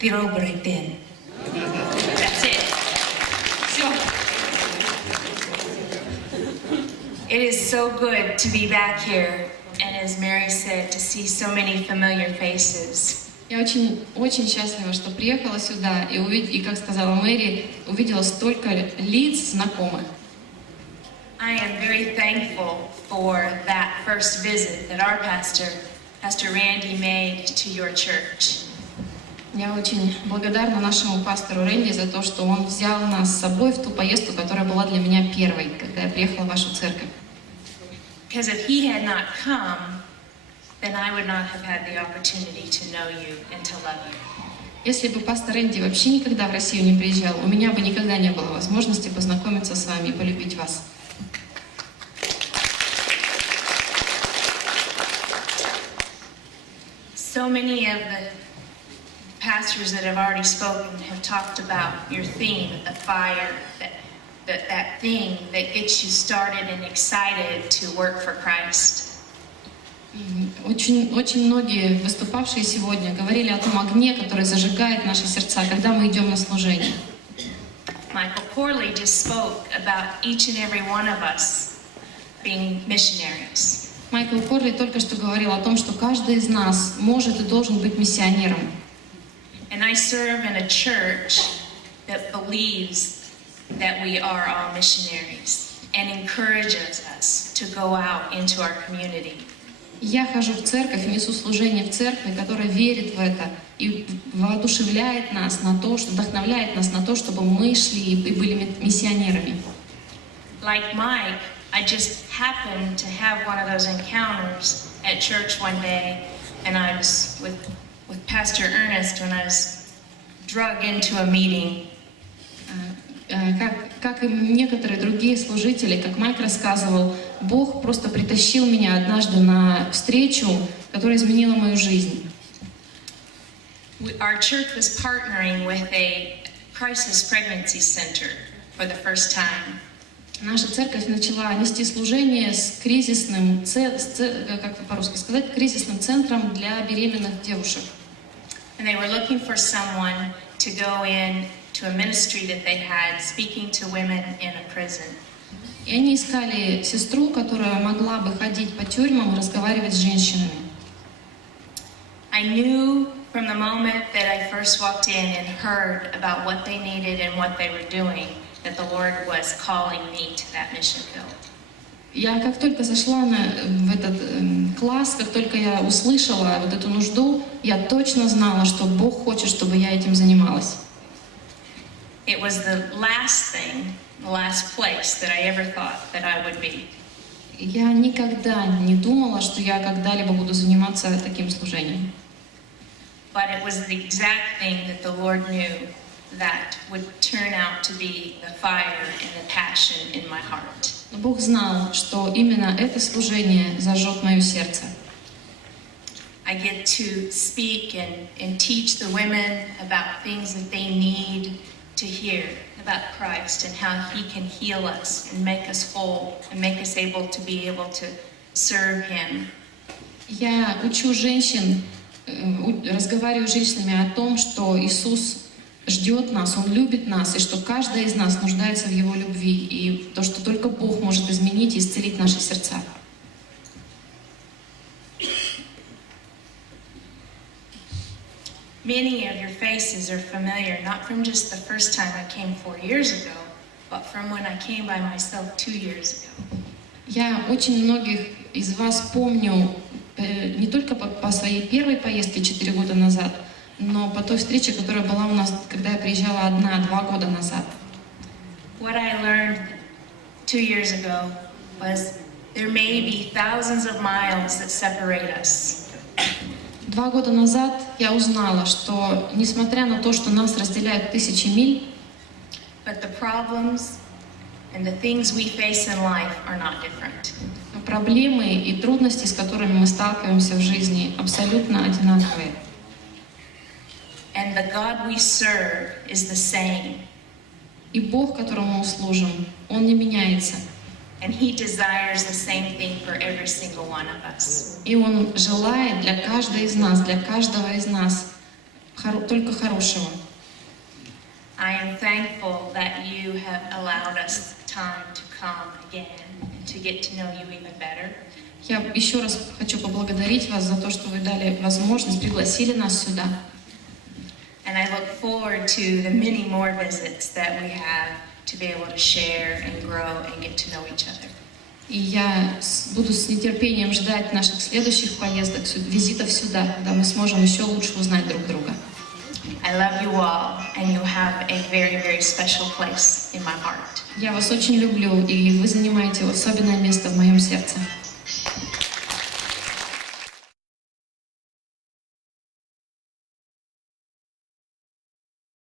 That's it. So, it is so good to be back here, and as Mary said, to see so many familiar faces. Я очень счастлива, что приехала сюда и, как сказала Мэри, увидела столько лиц знакомых. I am very thankful for that first visit that our pastor Randy, made to your church. Я очень благодарна нашему пастору Рэнди за то, что он взял нас с собой в ту поездку, которая была для меня первой, когда я приехала в вашу церковь. Because if he had not come, then I would not have had the opportunity to know you and to love you. Если бы пастор Рэнди вообще никогда в Россию не приезжал, у меня бы никогда не было возможности познакомиться с вами и полюбить вас. So many of the pastors that have already spoken have talked about your theme, the fire, that thing that gets you started and excited to work for Christ. Очень многие выступавшие сегодня говорили о том огне, который зажигает наши сердца, когда мы идем на служение. Michael Corley just spoke about each and every one of us being missionaries. Майкл Корли только что говорил о том, что каждый из нас может и должен быть миссионером. And I serve in a church that believes that we are all missionaries and encourages us to go out into our community. Я хожу в церковь, несу служение в церкви, которая верит в это и воодушевляет нас на то, что вдохновляет нас на то, чтобы мы шли и были миссионерами. Like Mike, I just happened to have one of those encounters at church one day, and I was with Pastor Ernest when I was drug into a meeting. Как и некоторые другие служители, как Майк рассказывал, Бог просто притащил меня однажды на встречу, которая изменила мою жизнь. Our church was partnering with a crisis pregnancy center for the first time. Наша церковь начала нести служение с кризисным, как по-русски сказать, кризисным центром для беременных девушек. And they were looking for someone to go in to a ministry that they had, speaking to women in a prison. И они искали сестру, которая могла бы ходить по тюрьмам и разговаривать с женщинами. I knew from the moment that I first walked in and heard about what they needed and what they were doing, that the Lord was calling me to that mission field. Я как только зашла в этот класс, как только я услышала вот эту нужду, я точно знала, что Бог хочет, чтобы я этим занималась. It was the last thing, the last place that I ever thought that I would be. Я никогда не думала, что я когда-либо буду заниматься таким служением. But it was the exact thing that the Lord knew that would turn out to be the fire and the passion in my heart. Бог знал, что именно это служение зажжет мое сердце. I get to speak and teach the women about things that they need to hear about Christ and how He can heal us and make us whole and make us able to be able to serve Him. Я учу женщин, разговариваю с женщинами о том, что Иисус ждет нас, Он любит нас, и что каждая из нас нуждается в Его любви, и то, что только Бог может изменить и исцелить наши сердца. Many of your faces are familiar, not from just the first time I came 4 years ago, but from when I came by myself 2 years ago. Я очень многих из вас помню не только по своей первой поездке 4 года назад, но по той встрече, которая была у нас, когда я приезжала одна 2 года назад. What I learned 2 years ago was there may be thousands of miles that separate us. 2 года назад я узнала, что несмотря на то, что нас разделяют 1000 миль, but the problems and the things we face in life are not different. проблемы и трудности, с которыми мы сталкиваемся в жизни, абсолютно одинаковые. And the God we serve is the same. И Бог, которому мы служим, Он не меняется. And He desires the same thing for every single one of us. И Он желает для каждой из нас, для каждого из нас только хорошего. I am thankful that you have allowed us time to come again and to get to know you even better. Я еще раз хочу поблагодарить вас за то, что вы дали возможность, пригласили нас сюда. And I look forward to the many more visits that we have to be able to share and grow and get to know each other. И я буду с нетерпением ждать наших следующих поездок, визитов сюда, когда мы сможем еще лучше узнать друг друга. I love you all, and you have a very, very special place in my heart. Я вас очень люблю, и вы занимаете особенное место в моем сердце.